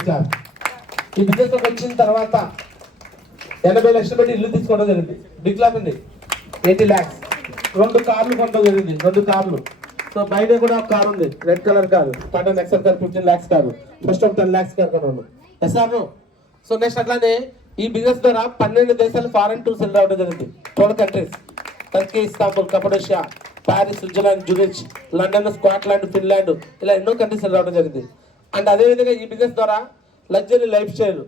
ఈ బిజినెస్ వచ్చిన తర్వాత 80 లక్షలు పెట్టి ఇల్లు తీసుకోవడం జరిగింది. బిగ్ క్లాస్ అండి. 80 lakhs. 2 కార్లు కొనడం జరిగింది. 2 కార్లు. సో బయట కూడా ఒక కార్ ఉంది, red colour car, Tata Nexon car, 15 lakhs car, first of 10 lakhs car కొన్నాను. ఎస్ఆర్ను. సో నెక్స్ట్ అట్లానే ఈ బిజినెస్ ద్వారా 12 దేశాలు ఫారెన్ టూర్స్ వెళ్ళి రావడం జరిగింది. 12 countries, Turkey, Istanbul, Cappadocia, Paris, Switzerland, Zurich, London, Scotland, Finland, ఇలా ఎన్నో కంట్రీస్ వెళ్ళి రావడం జరిగింది. అండ్ అదేవిధంగా ఈ బిజినెస్ ద్వారా లగ్జరీ లైఫ్ స్టైల్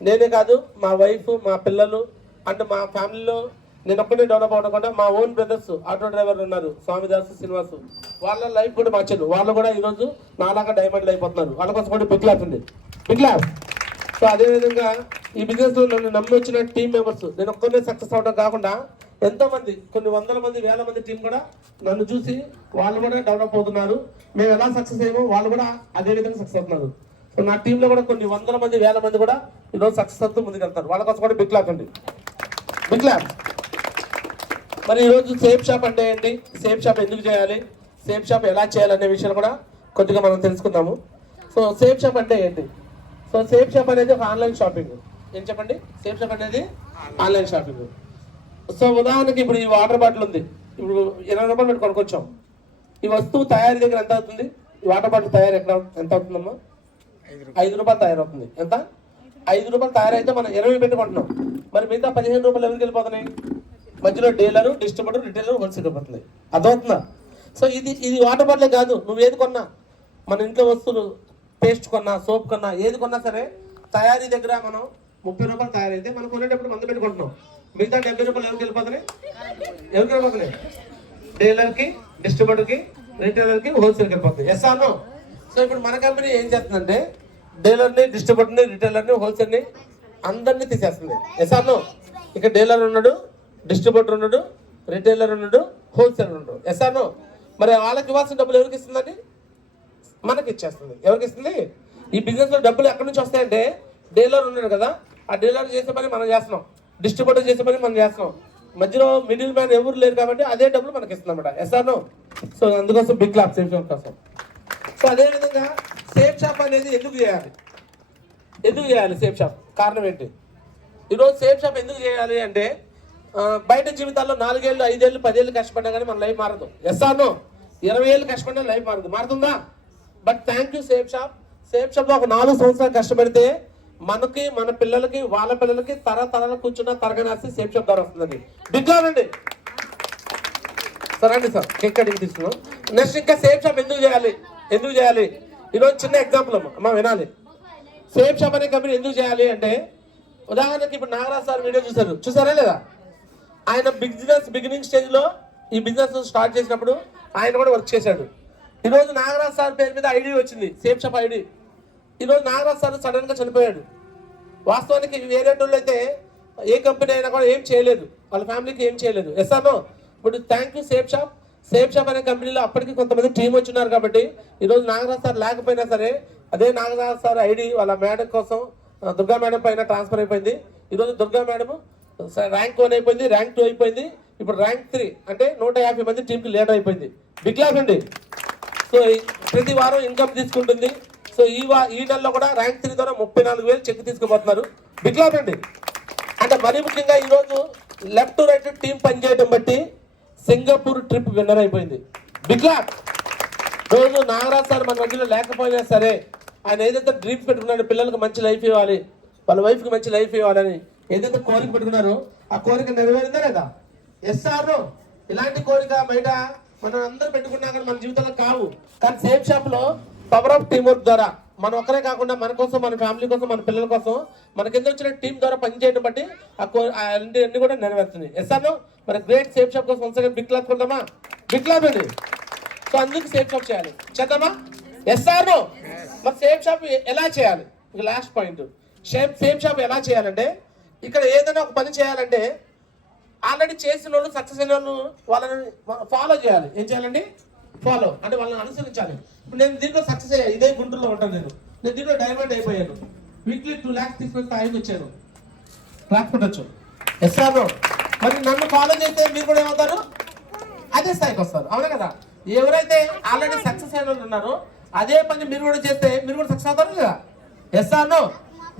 నేనే కాదు, మా వైఫ్, మా పిల్లలు, అంటే మా ఫ్యామిలీలో నేను ఒక్కడే డెవలప్ అవ్వకుండా మా ఓన్ బ్రదర్స్ ఆటో డ్రైవర్లు ఉన్నారు, స్వామిదాస్, శ్రీనివాసు, వాళ్ళ లైఫ్ కూడా మార్చాను. వాళ్ళు కూడా ఈరోజు నాలాగా డైమండ్లు అయిపోతున్నారు. వాళ్ళ కోసం కూడా బిగ్ క్లాస్ ఉంది, బిగ్ క్లాస్. సో అదేవిధంగా ఈ బిజినెస్లో నన్ను నమ్మి వచ్చిన టీం మెంబర్స్, నేను ఒక్కరినే సక్సెస్ అవ్వడం కాకుండా ఎంతోమంది, కొన్ని వందల మంది, వేల మంది టీం కూడా నన్ను చూసి వాళ్ళు కూడా డెవలప్ అవుతున్నారు. మేము ఎలా సక్సెస్ అయ్యామో వాళ్ళు కూడా అదే విధంగా సక్సెస్ అవుతున్నారు. సో నా టీంలో కూడా కొన్ని వందల మంది, వేల మంది కూడా ఈరోజు సక్సెస్ అవుతూ ముందుకు వెళ్తారు. వాళ్ళ కోసం కూడా బిగ్ క్లాస్ అండి, బిగ్ క్లాస్. మరి ఈరోజు సేఫ్ షాప్ అంటే ఏంటి, సేఫ్ షాప్ ఎందుకు చేయాలి, సేఫ్ షాప్ ఎలా చేయాలనే విషయాలు కూడా కొద్దిగా మనం తెలుసుకుందాము. సో సేఫ్ షాప్ అంటే ఏంటి? సో సేఫ్ షాప్ అనేది ఒక ఆన్లైన్ షాపింగ్. ఏం చెప్పండి? సేఫ్ షాప్ అనేది ఆన్లైన్ షాపింగ్. సో ఉదాహరణకి ఇప్పుడు ఈ వాటర్ బాటిల్ ఉంది, ఇప్పుడు 20 రూపాయలు పెట్టి కొనుక్కొచ్చాం. ఈ వస్తువు తయారీ దగ్గర ఎంత అవుతుంది? ఈ వాటర్ బాటిల్ తయారు ఎక్కడ ఎంత అవుతుందమ్మా? 5 రూపాయలు తయారవుతుంది. ఎంత? 5 రూపాయలు తయారైతే మనం 20 పెట్టుకుంటున్నాం. మరి మిగతా 15 రూపాయలు ఎవరికి వెళ్ళిపోతున్నాయి? మధ్యలో డీలరు, డిస్ట్రిబ్యూటర్, రిటైలర్, హోల్సేల్ వెళ్ళిపోతుంది. అర్థమవుతుందా? సో ఇది వాటర్ బాటిలే కాదు, నువ్వు ఏది కొన్నా, మన ఇంట్లో వస్తువులు, పేస్ట్ కొన్నా, సోప్ కొన్నా, ఏది కొన్నా సరే తయారీ దగ్గర మనం 30 రూపాయలు తయారైతే మనం కొనేటప్పుడు 100 పెట్టుకుంటున్నాం. మిగతా 70 రూపాయలు ఎవరికి వెళ్ళిపోతున్నాయి? ఎవరికి వెళ్ళిపోతున్నాయి? డీలర్కి, డిస్ట్రిబ్యూటర్కి, రిటైలర్కి, హోల్సేల్కి వెళ్ళిపోతుంది. Yes or no? సో ఇప్పుడు మన కంపెనీ ఏం చేస్తుందంటే డీలర్ని, డిస్ట్రిబ్యూటర్ని, రిటైలర్ని, హోల్సేల్ని అందరినీ తీసేస్తుంది. Yes or no? ఇక డీలర్ ఉన్నాడు, డిస్ట్రిబ్యూటర్ ఉన్నాడు, రిటైలర్ ఉన్నాడు, హోల్సేలర్ ఉన్నాడు. Yes or no? మరి వాళ్ళకి ఇవ్వాల్సిన డబ్బులు ఎవరికి ఇస్తుందండి? మనకి ఇచ్చేస్తుంది. ఎవరికి ఇస్తుంది? ఈ బిజినెస్లో డబ్బులు ఎక్కడి నుంచి వస్తాయంటే డీలర్ ఉన్నాడు కదా, ఆ డీలర్ చేసే పని మనం చేస్తున్నాం, డిస్ట్రిబ్యూటర్ చేసే పని మనం చేస్తున్నాం, మధ్యలో మిడిల్ మ్యాన్ ఎవరు లేరు కాబట్టి అదే డబ్బులు మనకి ఇస్తుంది అన్నమాట. Yes or no? సో అందుకోసం బిగ్ క్లాస్ సేఫ్ షాప్ కోసం. సో అదేవిధంగా సేఫ్ షాప్ అనేది ఎందుకు చేయాలి? ఎందుకు చేయాలి సేఫ్ షాప్? కారణం ఏంటి? ఈరోజు సేఫ్ షాప్ ఎందుకు చేయాలి అంటే బయట జీవితాల్లో 4 ఏళ్ళు, 5 ఏళ్ళు, 10 ఏళ్ళు కష్టపడ్డా కానీ మన లైఫ్ మారదు. Yes or no? 20 ఏళ్ళు కష్టపడ్డా లైఫ్ మారదు. మారుతుందా? But thank you safe shop. Safe షాప్లో ఒక 4 సంవత్సరాలు కష్టపడితే మనకి, మన పిల్లలకి, వాళ్ళ పిల్లలకి తరతరాలు కూర్చున్న తరగనాసి సేఫ్ షాప్ ద్వారా వస్తుందండి. బిగ్గానండి సార్. అండి సార్, కేక్ కటింగ్ తీసుకున్నాం. నెక్స్ట్ ఇంకా సేఫ్ షాప్ ఎందుకు చేయాలి? ఎందుకు చేయాలి? ఈరోజు చిన్న ఎగ్జాంపుల్ అమ్మా వినాలి. సేఫ్ షాప్ అనే కంపెనీ ఎందుకు చేయాలి అంటే ఉదాహరణకి ఇప్పుడు నాగరాజ్ సార్ వీడియో చూసారా లేదా? ఆయన బిగినింగ్ స్టేజ్లో ఈ బిజినెస్ స్టార్ట్ చేసినప్పుడు ఆయన కూడా వర్క్ చేశాడు. ఈరోజు నాగరాజ్ సార్ పేరు మీద ఐడి వచ్చింది, సేఫ్ షాప్ ఐడి. ఈరోజు నాగరాజ్ సార్ సడన్గా చనిపోయాడు. వాస్తవానికి వేరే వాళ్ళు అయితే ఏ కంపెనీ అయినా కూడా ఏం చేయలేదు, వాళ్ళ ఫ్యామిలీకి ఏం చేయలేదు. Yes or no? ఇప్పుడు thank you safe shop. Safe shop అనే కంపెనీలో అప్పటికి కొంతమంది టీం వచ్చినారు కాబట్టి ఈరోజు నాగరాజ్ సార్ లేకపోయినా సరే అదే నాగరాజ్ సార్ ఐడి వాళ్ళ మేడం కోసం దుర్గా మేడం పైన ట్రాన్స్ఫర్ అయిపోయింది. ఈరోజు దుర్గా మేడం ర్యాంక్ 1 అయిపోయింది, ర్యాంక్ 2 అయిపోయింది, ఇప్పుడు ర్యాంక్ 3 అంటే 150 మంది టీంకి లీడర్ అయిపోయింది. బిగ్ క్లాస్ అండి. సో ప్రతి వారం ఇన్కమ్ తీసుకుంటుంది. సో ఈ నెలలో కూడా ర్యాంక్ 3 ద్వారా 34,000 చెక్ తీసుకుపోతున్నారు. బిగ్ క్లాస్ అండి. అంటే మరీ ముఖ్యంగా ఈరోజు లెఫ్ట్ టు రైట్ టీం పనిచేయడం బట్టి సింగపూర్ ట్రిప్ విన్నర్ అయిపోయింది. Big clap. రోజు నాగరాజ్ సార్ మన మధ్యలో లేకపోయినా సరే ఆయన ఏదైతే డ్రీమ్స్ పెట్టుకున్నాడు, పిల్లలకు మంచి లైఫ్ ఇవ్వాలి, వాళ్ళ వైఫ్కి మంచి లైఫ్ ఇవ్వాలని ఏదైతే కోరిక పెట్టుకున్నారో ఆ కోరిక నెరవేరిందా లేదా? Yes or no? ఇలాంటి కోరిక బయట మనం అందరూ పెట్టుకున్నా కానీ మన జీవితంలో కావు. కానీ సేఫ్ షాప్లో పవర్ ఆఫ్ టీమ్ వర్క్ ద్వారా మనం ఒక్కరే కాకుండా మన కోసం, మన ఫ్యామిలీ కోసం, మన పిల్లల కోసం మన కింద వచ్చిన టీం ద్వారా పనిచేయడం బట్టి అన్ని కూడా నెరవేరుతుంది. Yes or no? మరి గ్రేట్ సేఫ్ షాప్ కోసం వన్స్ బిగ్ క్లాస్ కొందామా? బిగ్ క్లాస్ అండి. సో అందుకు సేఫ్ షాప్ చేయాలి. చేద్దామా? Yes or no? మరి సేఫ్ షాప్ ఎలా చేయాలి? ఇక లాస్ట్ పాయింట్, సేఫ్ షాప్ ఎలా చేయాలంటే ఇక్కడ ఏదైనా ఒక పని చేయాలంటే ఆల్రెడీ చేసిన వాళ్ళు, సక్సెస్ అయిన వాళ్ళు వాళ్ళని ఫాలో చేయాలి. ఏం చేయాలండి? ఫాలో అంటే వాళ్ళని అనుసరించాలి. ఇప్పుడు నేను దీంట్లో సక్సెస్ అయ్యాను, ఇదే గుంటూరులో ఉంటాను, నేను దీంట్లో డైమండ్ అయిపోయాను, వీక్లీ 2 lakhs తీసుకొని స్థాయికి వచ్చాను, రాకపోవచ్చు. Yes or no? మరి నన్ను ఫాలో చేస్తే మీరు కూడా ఏమవుతారు? అదే స్థాయికి వస్తారు. అవునా కదా? ఎవరైతే ఆల్రెడీ సక్సెస్ అయిన వాళ్ళు ఉన్నారో అదే పని మీరు కూడా చేస్తే మీరు కూడా సక్సెస్ అవుతారు కదా? ఎస్ఆర్నో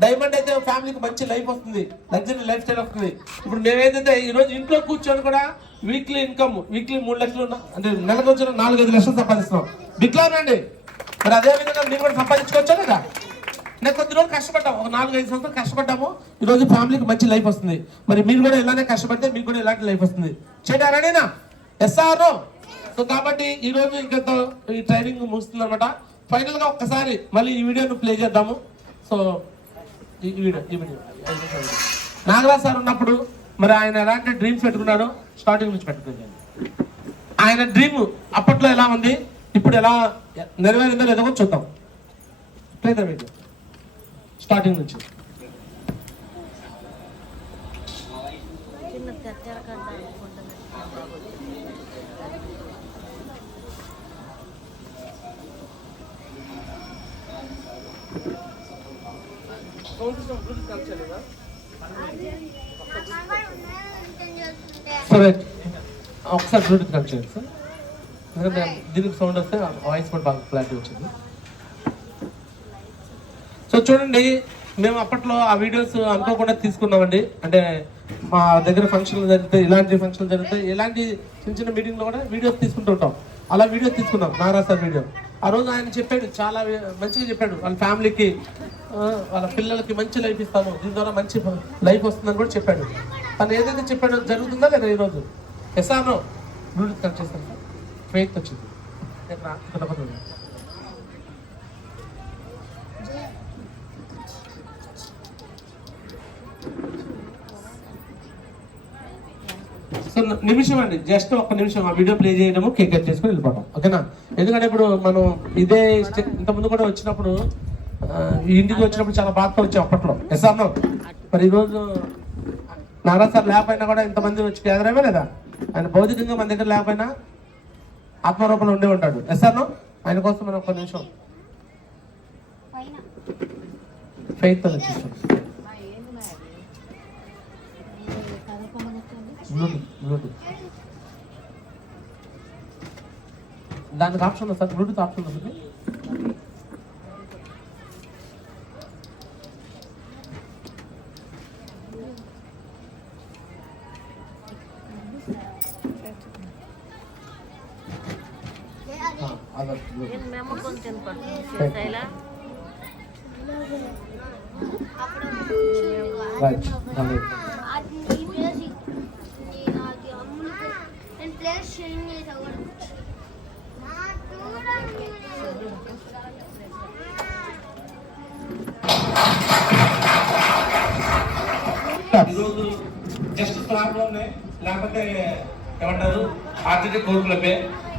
డైమండ్ అయితే ఫ్యామిలీకి మంచి లైఫ్ వస్తుంది, లగ్జరీ లైఫ్ స్టైల్ వస్తుంది. ఇప్పుడు మేమేదైతే ఈరోజు ఇంట్లో కూర్చొని కూడా వీక్లీ ఇన్కమ్ 3 లక్షలు అంటే నెలకు వచ్చిన 4-5 లక్షలు సంపాదిస్తున్నాం. బిక్లానండి. మరి అదే విధంగా మీరు కూడా సంపాదించుకోవచ్చా కదా? నేను కొద్ది రోజులు కష్టపడ్డాము, ఒక 4-5 సంవత్సరాలు కష్టపడ్డాము. ఈరోజు ఫ్యామిలీకి మంచి లైఫ్ వస్తుంది. మరి మీరు కూడా ఇలానే కష్టపడితే మీకు కూడా ఇలాంటి లైఫ్ వస్తుంది. చేయడారేనా? ఎస్ఆర్ఓ. సో కాబట్టి ఈరోజు ఇంకెంతో ఈ ట్రైనింగ్ ముగుస్తుంది అనమాట. ఫైనల్గా ఒక్కసారి మళ్ళీ ఈ వీడియోను ప్లే చేద్దాము. సో ఈ వీడియో నాగరాజ్ సార్ ఉన్నప్పుడు మరి ఆయన ఎలాంటి డ్రీమ్స్ పెట్టుకున్నాడో స్టార్టింగ్ నుంచి పెట్టుకున్నాడు. ఆయన డ్రీమ్ అప్పట్లో ఎలా ఉంది, ఇప్పుడు ఎలా నెరవేరిందో లేదో చూద్దాం. వీడియో స్టార్టింగ్ నుంచి. సరే ఒకసారి బ్లూటూత్ కనెక్ట్ చేయండి సార్, ఎందుకంటే దీనికి సౌండ్ వస్తే వాయిస్ కూడా బాగా క్లారిటీ వచ్చింది. సో చూడండి, మేము అప్పట్లో ఆ వీడియోస్ అనుకోకుండా తీసుకున్నామండి. అంటే మా దగ్గర ఫంక్షన్లు జరిగితే, ఇలాంటి ఫంక్షన్లు జరిగితే, ఇలాంటి చిన్న చిన్న మీటింగ్లో కూడా వీడియోస్ తీసుకుంటూ ఉంటాం. అలా వీడియోస్ తీసుకున్నాం. నాగరాజ్ సార్ వీడియో ఆ రోజు ఆయన చెప్పాడు, చాలా మంచిగా చెప్పాడు. వాళ్ళ ఫ్యామిలీకి, వాళ్ళ పిల్లలకి మంచి లైఫ్ ఇస్తాము, దీని ద్వారా మంచి లైఫ్ వస్తుందని కూడా చెప్పాడు. తను ఏదైతే చెప్పాడో జరుగుతుందా లేదా ఈరోజు? ఎస్ఆర్నో బ్లూటూత్ కనెక్ట్ చేస్తాను సార్. ఫెయిత్ వచ్చింది. సో నిమిషం అండి, జస్ట్ ఒక్క నిమిషం ఆ వీడియో ప్లే చేయడము, కేక్ కట్ చేసుకుని వెళ్ళిపోవడం, ఓకేనా? ఎందుకంటే ఇప్పుడు మనం ఇదే ఇంతకుముందు కూడా వచ్చినప్పుడు ఇంటికి వచ్చినప్పుడు చాలా బాధతో వచ్చాం అప్పట్లో. ఎస్ఆర్నో. మరి ఈరోజు నాగరాజ్ సార్ లేకపోయినా కూడా ఇంతమంది వచ్చి ఎదరమే లేదా? ఆయన భౌతికంగా మన దగ్గర లేకపోయినా ఆత్మరూపంలో ఉండే ఉంటాడు. ఎస్ఆర్నో. ఆయన కోసం మనం ఒక్క నిమిషం ఫెయిత్ వచ్చేసాం. బ్లూటూత్ దానికి ఆప్షన్ ఉంది సార్, బ్లూటూత్ ఆప్షన్ ఉంది. ఈరోజు జస్ట్ ప్రాబ్లమ్ లేకపోతే ఏమంటారు ఆర్థిక కోర్టులపై.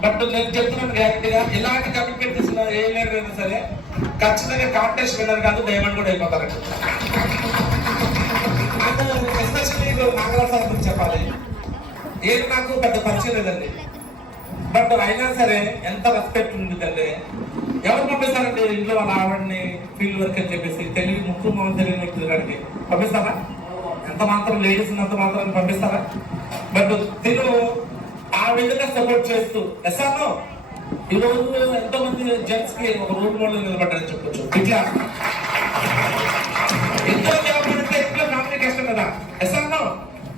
బట్ నేను చెప్తున్నాను గ్యారెంటీగా, ఎలాంటి కమిట్మెంట్ తీసుకున్నా ఏ లీడర్ అయినా సరే ఖచ్చితంగా కాంటెస్ట్ విన్నర్ కాదు, డైమండ్ కూడా అయిపోతారు. ఎస్పెషల్లీ నాగరాజ్ సార్ గురించి చెప్పాలి. ఏది నాకు పెద్ద పరిచయం లేదండి, బట్ అయినా సరే ఎంత రెస్పెక్ట్ ఉంటుందంటే, ఎవరు పంపిస్తారండి ఇంట్లో వాళ్ళ ఆవిడని ఫీల్డ్ వర్క్ అని చెప్పేసి తెలివి ముక్కు మొహం తెలియని వ్యక్తులు కాడికి పంపిస్తారా? ఎంత మాత్రం లేడీస్ ఉన్నంత మాత్రం పంపిస్తారా? బట్ తిను ఆ విధంగా సపోర్ట్ చేస్తూ ఎస్ఆర్నో ఈరోజు ఎంతో మంది జెంట్స్ కి ఒక రోల్ మోడల్ నిలబడ్డారని చెప్పొచ్చు. ఇట్లా ఇంట్లో జాబ్ అంటే ఇంట్లో ఫ్యామిలీ కష్టం కదా. ఎస్ఆర్నో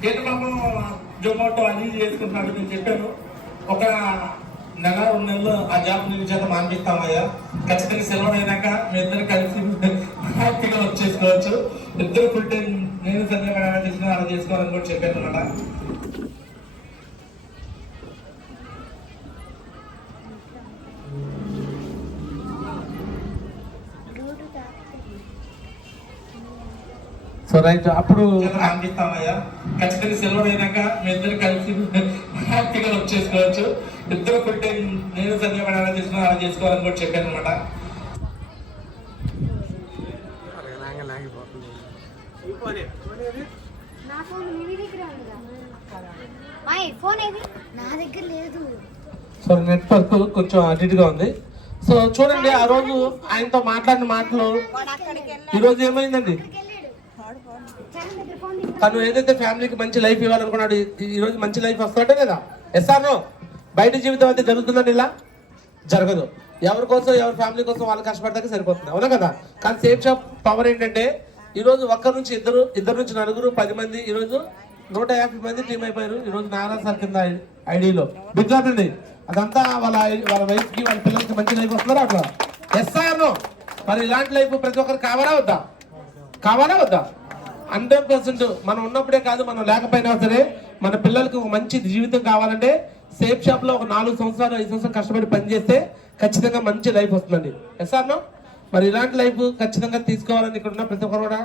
ఏంటి పాపం జొమాటో అది చేసుకుంటున్నాడు. నేను చెప్పాను, ఒక నెల 2 నెలలు ఆ జాబ్ నీ చేత మానిపిస్తామయ్యా, ఖచ్చితంగా సెలవు అయినాక మీ ఇద్దరు కలిసి హ్యాపీగా వర్క్ చేసుకోవచ్చు, ఇద్దరు ఫుల్ టైం నేను సందేహం చేసిన అలా చేసుకోవాలని కూడా చెప్పాను అన్నమాట. సో రైట్, అప్పుడు అందిస్తామయ్యా, ఖచ్చితంగా సెలవు అయినాక మీ ఇద్దరు కలిసి హ్యాపీగా వర్క్ చేసుకోవచ్చు, ఇద్దరు ఫుల్ టైం నేను సందేహం అలా చేసిన అలా చేసుకోవాలని కూడా చెప్పాను అనమాట. సో నెట్వర్క్ కొంచెం అడిట్గా ఉంది. సో చూడండి, ఆ రోజు ఆయనతో మాట్లాడిన మాటలు ఈరోజు ఏమైందండి? తను ఏదైతే ఫ్యామిలీకి మంచి లైఫ్ ఇవ్వాలనుకున్నాడు, ఈరోజు మంచి లైఫ్ వస్తాడే కదా. ఎస్ఆర్నో బయట జీవితం అయితే జరుగుతుందండి ఇలా. జరగదు. ఎవరి కోసం ఎవరి ఫ్యామిలీ కోసం వాళ్ళు కష్టపడతాక సరిపోతుంది, అవునా కదా? కానీ సేఫ్ షాప్ పవర్ ఏంటంటే ఈరోజు ఒక్కరి నుంచి ఇద్దరు నుంచి నలుగురు 10 మంది, ఈరోజు 150 మంది టీం అయిపోయారు ఈరోజు నాగరాజ్ సార్ కింద ఐడిలో. బిగ్ క్లాప్ అండి. అదంతా వాళ్ళ వైఫ్కి వాళ్ళ పిల్లలకి మంచి లైఫ్ వస్తున్నారా అట్లా? Yes or no? మరి ఇలాంటి లైఫ్ ప్రతి ఒక్కరు కావాలా వద్దా? 100%. మనం ఉన్నప్పుడే కాదు, మనం లేకపోయినా సరే మన పిల్లలకి ఒక మంచి జీవితం కావాలంటే సేఫ్ షాప్ లో ఒక 4 సంవత్సరాలు 5 సంవత్సరాలు కష్టపడి పనిచేస్తే ఖచ్చితంగా మంచి లైఫ్ వస్తుందండి. Yes or no? మరి ఇలాంటి లైఫ్ ఖచ్చితంగా తీసుకోవాలని ఇక్కడ ఉన్న ప్రతి ఒక్కరు కూడా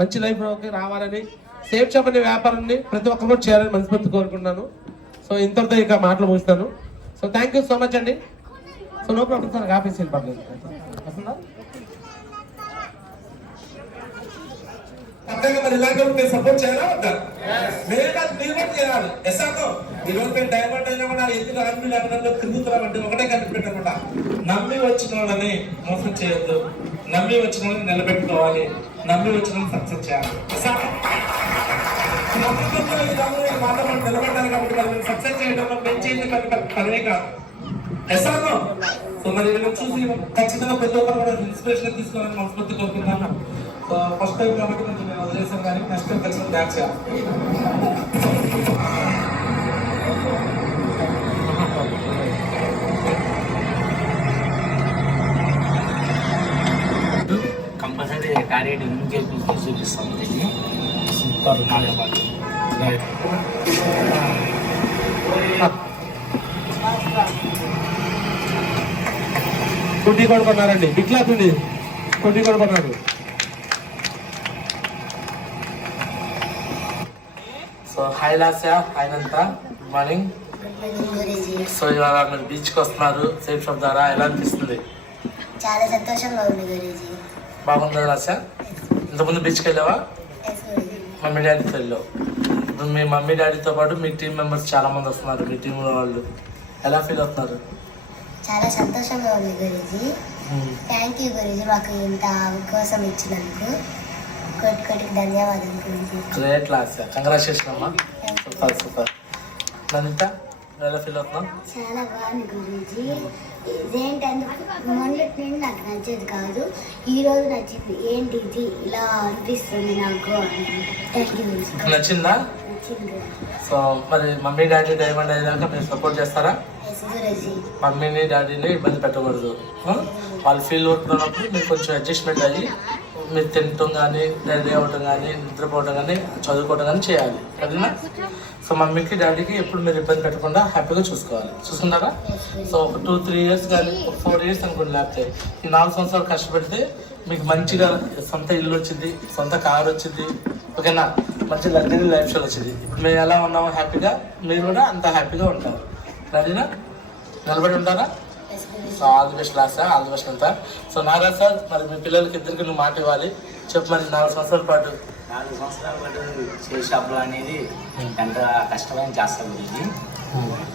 మంచి లైఫ్ రావాలని, సేఫ్ షాప్ అనే వ్యాపారాన్ని ప్రతి ఒక్కరు కూడా చేయాలని మనస్ఫూర్తి కోరుకుంటున్నాను. సో ఇంతటితో ఇక మాటలు ముగిస్తాను. So thank you so much అండి. So no problem sir, office పర్లేదు. మరి ఇలాంటి సపోర్ట్ చేయాలా వద్దా? మీరు కూడా చేయాలి. Yes or no? ఈరోజు మేము డైవర్ట్ అయినా కూడా ఎందుకు ఆర్మీ లేకుండా తిరుగుతున్నామంటే ఒకటే కనిపెట్టకుండా నమ్మి వచ్చిన వాళ్ళని మోసం చేయొద్దు, నమ్మి వచ్చిన వాళ్ళని నిలబెట్టుకోవాలి, నమ్మి వచ్చిన వాళ్ళని సక్సెస్ చేయాలి. నిలబడ్డాను కాబట్టి మనం సక్సెస్ చేయడంలో మేము చేసే పనే కాదు. Yes or no? సో మరి వీళ్ళని చూసి ఖచ్చితంగా ప్రతి ఒక్కరు కూడా ఇన్స్పిరేషన్ తీసుకోవాలని మనస్ఫూర్తి కోరుకుంటున్నాను. సో ఫస్ట్ టైం కాబట్టి కొంచెం నేను వదిలేసాను, కానీ నెక్స్ట్ టైం ఖచ్చితంగా డాన్స్ చేయాలి. కంపల్సరీ టార్గెట్ ఇంకే చూపిస్తాం. దీన్ని సూపర్ నాగపాటి స్కూటీ కూడా కొన్నారండి. బిగ్ క్లాప్ ఉంది, స్కూటీ కూడా కొన్నారు. సో హాయ్ లాస్యా, హాయ్ అంతా, గుడ్ మార్నింగ్. సో ఇవాళ మీరు బీచ్కి వస్తున్నారు సేఫ్ షాప్ ద్వారా, ఎలా అనిపిస్తుంది? చాలా సంతోషంగా ఉంది గురూజీ. బాగుందా లాస్యా? ఇంతకుముందు బీచ్కి వెళ్ళావా? మమ్మీ డాడీతో వెళ్ళావు. ఇప్పుడు మీ మమ్మీ డాడీతో పాటు మీ టీం మెంబర్స్ చాలా మంది వస్తున్నారు, మీ టీంలో వాళ్ళు ఎలా ఫీల్ అవుతున్నారు? చాలా సంతోషంగా ఉంది గురూజీ. థ్యాంక్ యూ గురూజీ, మాకు ఇంత అవకాశం ఇచ్చినందుకు కోటికి ధన్యవాదాలు గురూజీ. గ్రేట్ లాస్యా, కంగ్రాచులేషన్ అమ్మా, సూపర్ సూపర్. నన్నిత ఎలా ఫీల్ అవుతున్నాం? చాలా బాగుంది గురూజీ. ఇదేంటంటే మొన్నటి నుండి నాకు నచ్చేది కాదు, ఈరోజు నచ్చింది. ఏంటి ఇది ఇలా అనిపిస్తుంది నాకు. Thank you Guruji. నచ్చిందా? నచ్చింది. సో మరి మమ్మీ డాడీ డైమండ్ అయ్యాక మీరు సపోర్ట్ చేస్తారా? ఎస్ గురూజీ. మమ్మీని డాడీని ఇబ్బంది పెట్టకూడదు. వాళ్ళు ఫీల్ అవుతున్నప్పుడు మీరు కొంచెం అడ్జస్ట్మెంట్ అయ్యి మీరు తినటం కానీ, రెడీ అవ్వటం కానీ, నిద్రపోవటం కానీ, చదువుకోవటం కానీ చేయాలి, అదేనా? సో మమ్మీకి డాడీకి ఎప్పుడు మీరు ఇబ్బంది పెట్టకుండా హ్యాపీగా చూసుకోవాలి. చూసుకుంటారా? సో ఒక 2-3 ఇయర్స్ కానీ 4 ఇయర్స్ అనుకోండి, లేకపోతే ఈ 4 సంవత్సరాలు కష్టపడితే మీకు మంచిగా సొంత ఇల్లు వచ్చింది, సొంత కారు వచ్చింది, ఓకేనా? మంచి లగ్జరీ లైఫ్ స్టైల్ వచ్చింది. ఇప్పుడు మేము ఎలా ఉన్నామో హ్యాపీగా, మీరు కూడా అంత హ్యాపీగా ఉంటారు. రెడీనా? నిలబడి ఉంటారా? So all the best last, all the best అంతా. సో నాగరాజ్ సార్, మరి మీ పిల్లలకి ఇద్దరికి నువ్వు మాట ఇవ్వాలి, చెప్పు. మరి 4 సంవత్సరాల పాటు సేఫ్ షాప్లో అనేది ఎంత కష్టమైన చేస్తాం ఇది,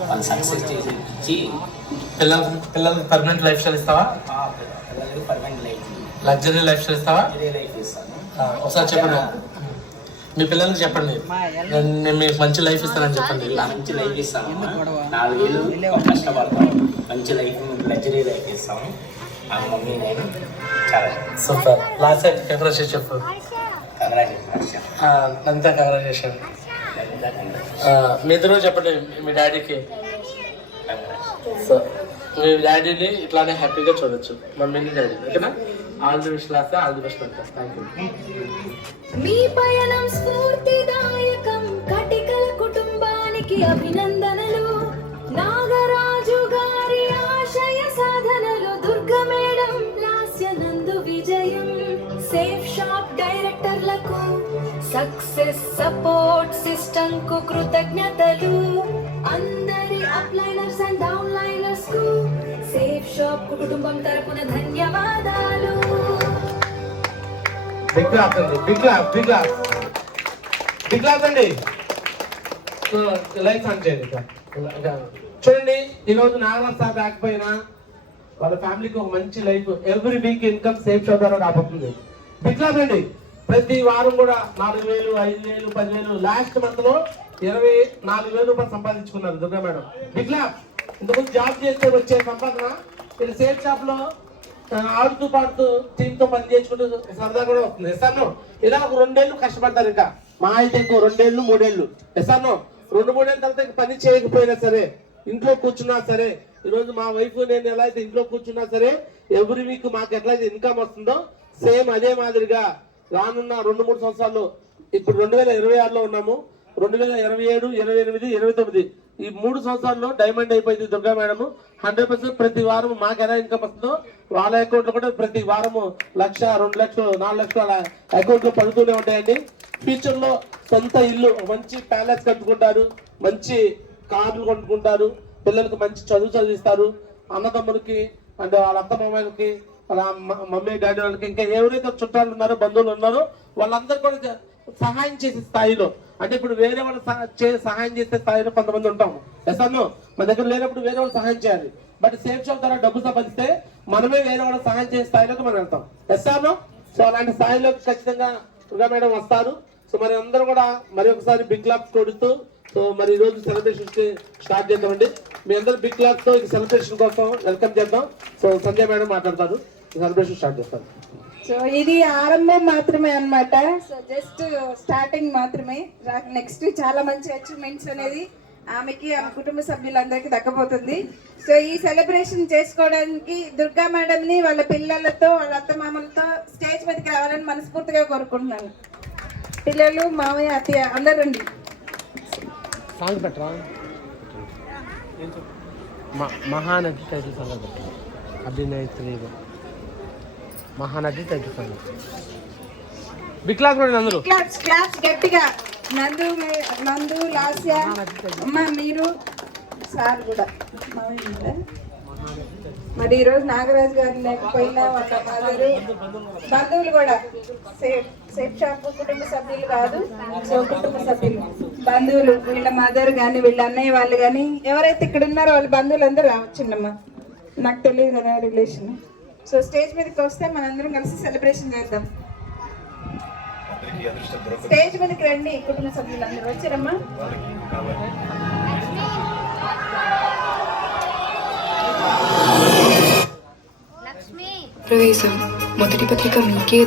వాళ్ళు సక్సెస్ చేసి ఇచ్చి పిల్లలకి పర్మనెంట్ లైఫ్ స్టైల్ ఇస్తావా? పిల్లలకి permanent life, luxury life style ఇస్తావా? వేరే లైఫ్ ఇస్తాను. ఒకసారి చెప్పండి, మీ పిల్లలకి చెప్పండి, నేను మీకు మంచి లైఫ్ ఇస్తానని చెప్పండి. మంచి లైఫ్ ఇస్తాను, 4 ఏళ్ళు కష్టపడతాం, మంచి లైఫ్ లగ్జరీ లైఫ్ ఇస్తాము. ఆ మమ్మీ నేను చాలా సూపర్. లాస్ట్ కంగ్రాచులేషన్ చెప్పు. కంగ్రాచులేషన్. అంతా కంగ్రాచులేషన్. మీ ఇద్దరు చెప్పండి మీ డాడీకి. సో మీ డాడీని ఇట్లానే హ్యాపీగా చూడొచ్చు, మమ్మీని డాడీ, ఓకేనా? All the best last, all the best అంతా. Thank you. మీ పయనం స్ఫూర్తిదాయకం, కటికల కుటుంబానికి అభినందనలు. నాగరాజు గారి ఆశయ సాధనలు, దుర్గ మేడం లాస్య నందు విజయం. సేఫ్ షాప్ డైరెక్టర్లకు, సక్సెస్ సపోర్ట్ సిస్టమ్ కు కృతజ్ఞతలు. అందరి అప్లైనర్స్ అండ్ డౌన్లైనర్స్ కు సేఫ్ షాప్ కుటుంబం తరపున ధన్యవాదాలు. బిగ్ క్లాప్ అండి, big clap, big clap, big clap అండి. సో లైఫ్ ఆన్ చేయండి. చూడండి, ఈరోజు నాగరాజ్ సార్ రాకపోయినా వాళ్ళ ఫ్యామిలీకి ఒక మంచి life, every week income safe shop ద్వారా రాబోతుంది. బిగ్ క్లాప్ అండి. ప్రతి వారం కూడా 4,000, 5,000, 10,000, లాస్ట్ మంత్ లో 24,000 రూపాయలు సంపాదించుకున్నారు దుర్గా మేడం. Big clap. ఇంతకుముందు జాబ్ చేస్తే వచ్చే సంపాదన ఇక్కడ సేల్ షాప్ లో ఆడుతూ పాడుతూ టీమ్ తో పని చేసుకుంటూ సరదా కూడా వస్తుంది. ఎస్ఆర్నో ఇలా ఒక 2 ఏళ్ళు కష్టపడతారు. ఇంకా మా అయితే ఇంకో 2 ఏళ్ళు 3 ఏళ్ళు. ఎస్ఆర్నో 2-3 ఏళ్ళ తర్వాత పని చేయకపోయినా సరే, ఇంట్లో కూర్చున్నా సరే, ఈరోజు మా వైఫ్ నేను ఎలా అయితే ఇంట్లో కూర్చున్నా సరే ఎవ్రీ వీక్ మాకు ఎట్లయితే ఇన్కమ్ వస్తుందో సేమ్ అదే మాదిరిగా రానున్న 2-3 సంవత్సరాల్లో, ఇప్పుడు 2026లో ఉన్నాము, 2027, 28, 29 ఈ 3 సంవత్సరాల్లో డైమండ్ అయిపోయింది దుర్గా మేడం. 100% ప్రతి వారం మాకు ఎలా ఇన్కమ్ వస్తుందో వాళ్ళ అకౌంట్ లో కూడా ప్రతి వారము 1,00,000, 2,00,000, 4,00,000 అలా అకౌంట్ లో పడుతూనే ఉంటాయండి. ఫ్యూచర్ లో సొంత ఇల్లు, మంచి ప్యాలెస్ కట్టుకుంటారు, మంచి కార్లు కొనుక్కుంటారు, పిల్లలకు మంచి చదువు చదివిస్తారు, అన్నదమ్ములకి అంటే వాళ్ళ అత్త మామయ్యలకి, వాళ్ళ మమ్మీ డాడీ వాళ్ళకి, ఇంకా ఎవరైతే చుట్టాలు ఉన్నారో బంధువులు ఉన్నారో వాళ్ళందరూ కూడా సహాయం చేసే స్థాయిలో, అంటే ఇప్పుడు వేరే వాళ్ళు సహాయం చేసే స్థాయిలో కొంతమంది ఉంటాము. ఎస్ఆర్నో మన దగ్గర లేనప్పుడు వేరే వాళ్ళు సహాయం చేయాలి. బట్ సేఫ్ షాప్ ద్వారా డబ్బు సంపాదిస్తే మనమే వేరే వాళ్ళు సహాయం చేసే స్థాయిలోకి మనం వెళ్తాం. ఎస్ఆర్నో సో అలాంటి స్థాయిలోకి ఖచ్చితంగా దుర్గా మేడం వస్తారు. సో మరి అందరూ కూడా మరి ఒకసారి బిగ్ క్లాప్స్ కొడుతూ సో మరి ఈ రోజు సెలబ్రేషన్ స్టార్ట్ చేద్దామండి. మీ అందరూ బిగ్ క్లాప్స్ తో ఈ సెలబ్రేషన్ కోసం వెల్కమ్ చేద్దాం. సో సంజయ్ మేడం మాట్లాడతారు, ఈ సెలబ్రేషన్ స్టార్ట్ చేస్తారు. సో ఇది ఆరంభం మాత్రమే అన్నమాట. సో జస్ట్ స్టార్టింగ్ మాత్రమే. నెక్స్ట్ చాలా మంచి అచీవ్మెంట్స్ అనేది ఆమెకి, ఆమె కుటుంబ సభ్యులందరికీ దక్కబోతుంది. సో ఈ సెలబ్రేషన్ చేసుకోవడానికి దుర్గా మేడంని వాళ్ళ పిల్లలతో, వాళ్ళ అత్తమామలతో స్టేజ్ మీదకి రావాలని మనస్ఫూర్తిగా కోరుకుంటున్నాను. పిల్లలు, మామయ్య, అత్తయ్య అందరూ రండి. సాంగ్ పెట్టరా, మహానటి టైటిల్ సాంగ్ పెట్టరా, అభినేత్రి Mahanati title song. Big claps కూడా అందరూ క్లాప్స్ గట్టిగా. నందు, లాస్య, అమ్మ, మీరు, సార్ కూడా. మరి ఈరోజు నాగరాజు గారు లేకపోయినా వాళ్ళ మదరు, బంధువులు కూడా, సేఫ్ షాప్ కుటుంబ సభ్యులు కాదు, సో కుటుంబ సభ్యులు, బంధువులు, వీళ్ళ మదర్ కానీ, వీళ్ళ అన్నయ్య వాళ్ళు కానీ, ఎవరైతే ఇక్కడ ఉన్నారో వాళ్ళ బంధువులు అందరూ రావచ్చుండమ్మా. నాకు తెలియదు కదా రిలేషన్. సో స్టేజ్ మీదకి వస్తే మనందరం కలిసి సెలబ్రేషన్ చేద్దాం. స్టేజ్ మీదకి రండి కుటుంబ సభ్యులు అందరూ. వచ్చారమ్మా. ప్రవేశం మొదటి పత్రిక మీకే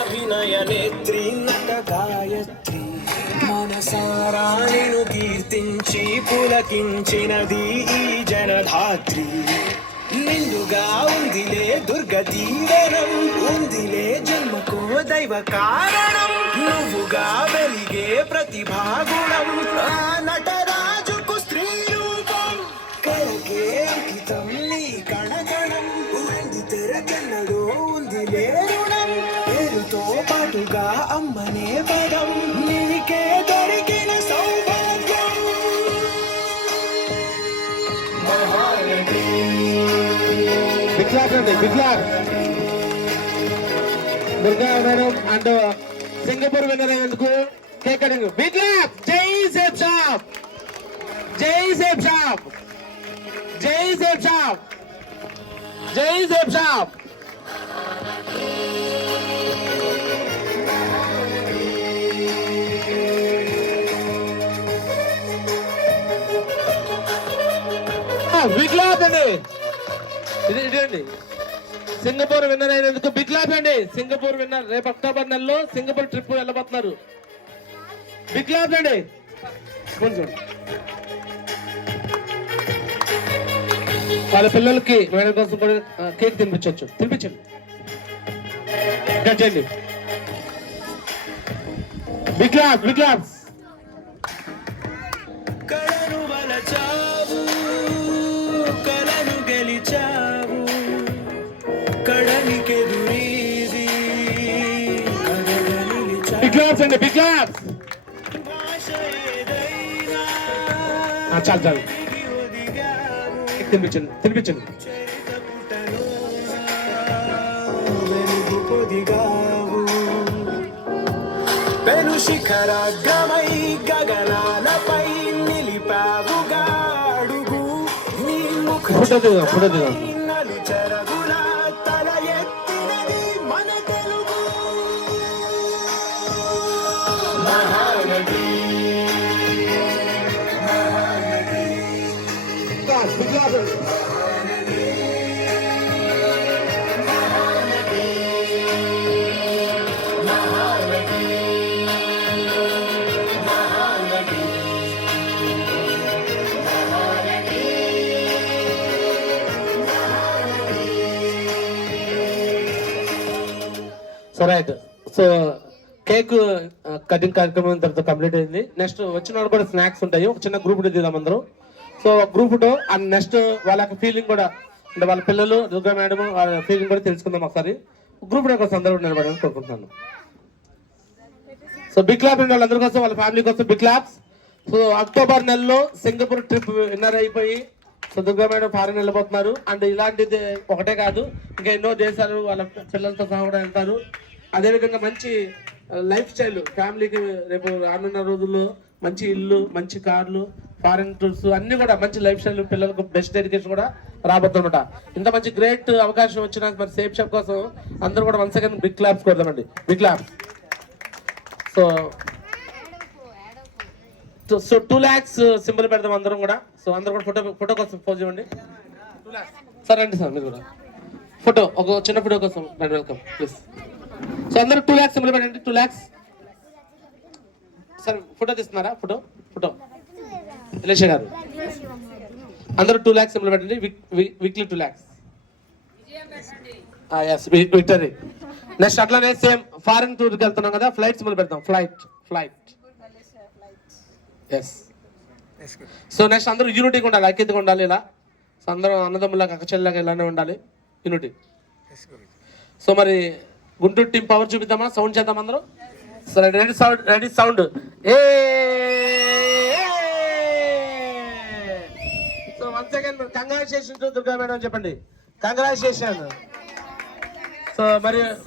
అభినయనేత్రి నట గాయత్రి మనసారా నిన్ను కీర్తించి పులకించినది ఈ జనధాత్రి. నిండుగా ఉందిలే దుర్గ దీవెనం, ఉందిలే జన్మకో దైవ కారణం, నువ్వుగా వెలిగే ప్రతిభాగుణం, ఆ నటరాజుకు స్త్రీ రూపం, కరకే అంకితం నీ కణకణం, వెండి తెరకెన్నడో ఉందిలే రుణం, పేరుతో పాటుగా అమ్మనే పదం, నీకే దొరికిన సౌభాగ్యం. బిగ్ క్లాప్ అండి, big clap. Durga madam and Singapore winner అయినందుకు cake cutting. Big clap. Jai Safe Shop, jai Safe Shop, jai Safe Shop, jai Safe Shop. Big clap అండి. ఇదండి సింగపూర్ విన్నర్ అయినందుకు బిగ్ క్లాప్ అండి. సింగపూర్ విన్నర్ రేపు అక్టోబర్ నెలలో సింగపూర్ ట్రిప్ వెళ్ళబోతున్నారు. Big clap అండి. కొంచెం వాళ్ళ పిల్లలకి మేడం కోసం కూడా కేక్ తినిపించవచ్చు, తినిపించండి, కట్ చేయండి. Big clap, big claps. కళను వలచావు, కళను గెలిచావు, కళనికెదురీది కళగా నిలిచావు. బిగ్ క్లాప్స్ అండి, బిగ్ క్లాప్స్. భాష ఏదైనా చాలు చాలు తినిపించండి తినిపించండి. వెలుగు పొదిగావు పెను శిఖరాగ్రమై గగనాలపై నిలిపావుగా అడుగు నీ ముఖ ఫోటో దిగుదాం ఫోటో దిగుదాం. నలు చెరగుల తల ఎత్తినది మన Telugu Mahanadi so right. So cake cutting కార్యక్రమం తర్వాత కంప్లీట్ అయింది. నెక్స్ట్ వచ్చిన వాళ్ళు కూడా స్నాక్స్ ఉంటాయి. ఒక చిన్న గ్రూప్ దిద్దాం అందరూ. సో గ్రూప్ తో అండ్ నెక్స్ట్ వాళ్ళ యొక్క ఫీలింగ్ కూడా అంటే వాళ్ళ పిల్లలు దుర్గా మేడం వాళ్ళ ఫీలింగ్ కూడా తెలుసుకుందాం ఒకసారి. గ్రూప్ కోసం అందరూ నిలబడాలని కోరుకుంటున్నాను. సో బిగ్ క్లాప్ వాళ్ళందరి కోసం వాళ్ళ ఫ్యామిలీ కోసం బిగ్ క్లాప్స్. సో అక్టోబర్ నెలలో సింగపూర్ ట్రిప్ విన్నర్ అయిపోయి సో దుర్గా మేడం ఫారెన్ వెళ్ళిపోతున్నారు. అండ్ ఇలాంటిది ఒకటే కాదు, ఇంకా ఎన్నో దేశాలు వాళ్ళ పిల్లలతో సహా కూడా వెళ్తారు. అదేవిధంగా మంచి లైఫ్ స్టైల్ ఫ్యామిలీకి రేపు రానున్న రోజుల్లో మంచి ఇల్లు, మంచి కార్లు, ఫారెన్ టూర్స్ అన్ని కూడా మంచి లైఫ్ స్టైల్, పిల్లలకు బెస్ట్ ఎడ్యుకేషన్ కూడా రాబోతుందన్నమాట. ఇంత మంచి గ్రేట్ అవకాశం వచ్చిన మరి సేఫ్ షాప్ కోసం అందరూ కూడా వన్స్ అగైన్ బిగ్ క్లాప్స్ కొడదామండి. Big claps. So 2 lakhs symbol పెడదాం అందరం కూడా. సో అందరూ కూడా ఫోటో కోసం పోజ్ ఇవ్వండి. 2 lakhs సార్ రండి సార్ మీరు కూడా ఫోటో, ఒక చిన్న ఫోటో కోసం రండి, వెల్కమ్ ప్లీజ్. సో అందరూ 2 lakhs సింబల్ పెట్టండి. 2 lakhs సార్ ఫోటో తీస్తున్నారా? ఫోటో ఇలేషా గారు అందరూ 2 lakhs సింబల్ పెట్టండి. Weekly 2 lakhs. Yes victory. Next అట్లానే సేమ్ ఫారెన్ టూర్కి వెళ్తున్నాం కదా, ఫ్లైట్ సింబల్ పెడతాం. Flight yes. సో నెక్స్ట్ అందరూ యూనిటీగా ఉండాలి, ఐక్యతగా ఉండాలి. ఇలా సో అందరూ అన్నదమ్ములాగా అక్కచెల్లాగా ఇలానే ఉండాలి, యూనిటీ. సో మరి గుంటూరు టీం పవర్ చూపిద్దామా? సౌండ్ చేద్దాం అందరూ. సరే ready sound. A so once again congratulation to Durga madam చెప్పండి. కంగ్రాచులేషన్. సో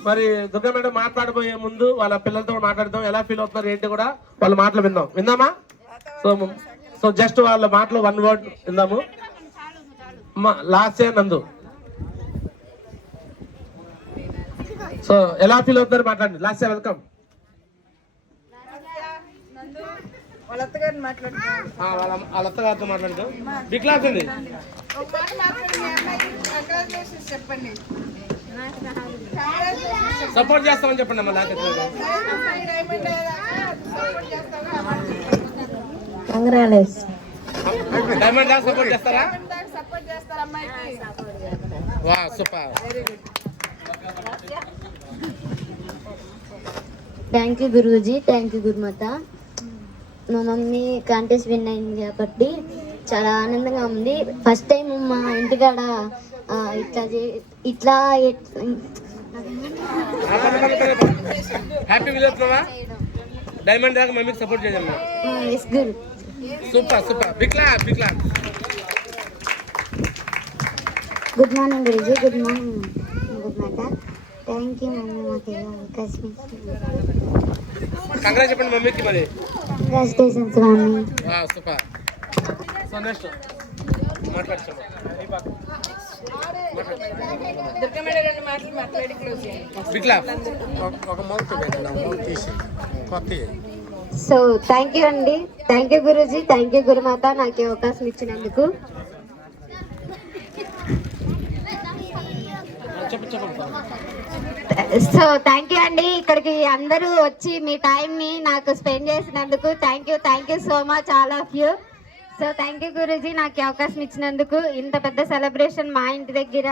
మరి దుర్గా మేడం మాట్లాడబోయే ముందు వాళ్ళ పిల్లలతో మాట్లాడదాం. ఎలా ఫీల్ అవుతున్నారు ఏంటి కూడా వాళ్ళ మాటలు విందామా? సో జస్ట్ వాళ్ళ మాటలు 1 word విందాము. లాస్ట్ నందు. సో ఎలా ఫీల్ అవుతున్నారు మాట్లాడండి. Last welcome. వాళ్ళ అత్తగారిని మాట్లాడుతున్నాం. వాళ్ళ అత్తగారితో మాట్లాడదాం. బిగ్ క్లాస్ అండి. చెప్పండి. సపోర్ట్ చేస్తామని చెప్పండి అమ్మా. డైమండ్ దాకా సపోర్ట్ చేస్తారా? వా super. Thank you Guruji, thank you Gurumata. మా మమ్మీ కాంటెస్ట్ విన్ అయింది కాబట్టి చాలా ఆనందంగా ఉంది. ఫస్ట్ టైం మా ఇంటికాడ ఇట్లా హ్యాపీ విలేజ్లోవా? డైమండ్ దాకా మమ్మీకి సపోర్ట్ చేద్దాం. Yes guru. Super. Big clap. Good morning Guruji. Good morning Gurumata. Thank you mummy, మాకు అవకాశం ఇచ్చింది. కంగ్రాట్స్ చెప్పండి మమ్మీకి మరి. Congratulations mummy. Super. So next మాట్లాడచ్చు. దుర్గా మేడం 2 మాటలు మాట్లాడి క్లోజ్ చేయండి. Big clap. So thank you అండి. Thank you Guruji, thank you Gurumata నాకు ఈ అవకాశం ఇచ్చినందుకు. సో థ్యాంక్ యూ అండి. ఇక్కడికి అందరూ వచ్చి మీ టైంని నాకు స్పెండ్ చేసినందుకు thank you so much all of you. So thank you Guruji నాకు ఈ అవకాశం ఇచ్చినందుకు. ఇంత పెద్ద సెలబ్రేషన్ మా ఇంటి దగ్గర